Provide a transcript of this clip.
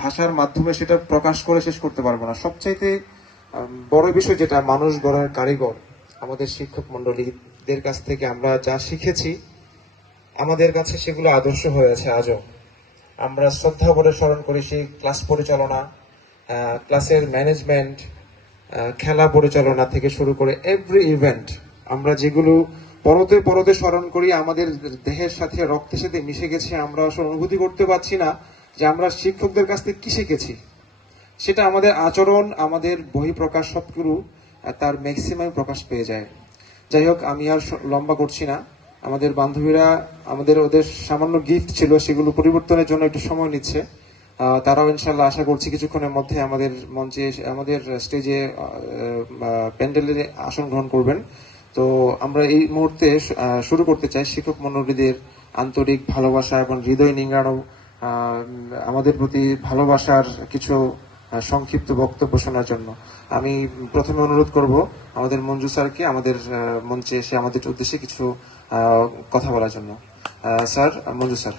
ভাষার মাধ্যমে সেটা প্রকাশ করে শেষ করতে পারবো না। সবচাইতে বড় বিষয় যেটা, মানুষ গড়ার কারিগর আমাদের শিক্ষক মন্ডলীদের কাছ থেকে আমরা যা শিখেছি, আমাদের কাছে সেগুলো আদর্শ হয়ে আছে আজও। আমরা শ্রদ্ধা ভরে স্মরণ করি সেই ক্লাস পরিচালনা, ক্লাসের ম্যানেজমেন্ট, খেলা পরিচালনা থেকে শুরু করে এভরি ইভেন্ট আমরা যেগুলো পরতে পরতে স্মরণ করি, আমাদের দেহের সাথে রক্তের সাথে মিশে গেছে। আমরা আসলে অনুভূতি করতে পারছি না যে আমরা শিক্ষকদের কাছ থেকে কি শিখেছি। সেটা আমাদের আচরণ, আমাদের বহিঃপ্রকাশ সবগুলো তার ম্যাক্সিমাম প্রকাশ পেয়ে যায়। যাই হোক, আমি আর লম্বা করছি না। আমাদের বান্ধবীরা ওদের সামান্য গিফট ছিল, সেগুলো পরিবর্তনের জন্য একটু সময় নিচ্ছে। তারাও ইনশাল্লাহ আশা করছি কিছুক্ষণের মধ্যে আমাদের মঞ্চে, আমাদের স্টেজে প্যান্ডেলের আসন গ্রহণ করবেন। তো আমরা এই মুহূর্তে শুরু করতে চাই শিক্ষক মণ্ডলীদের আন্তরিক ভালোবাসা এবং হৃদয় নিংড়ানো আমাদের প্রতি ভালোবাসার কিছু সংক্ষিপ্ত বক্তব্য শোনার জন্য। আমি প্রথমে অনুরোধ করব আমাদের মঞ্জু স্যারকে আমাদের মঞ্চে এসে আমাদের উদ্দেশ্যে কিছু কথা বলার জন্য। Sir, Manju sir.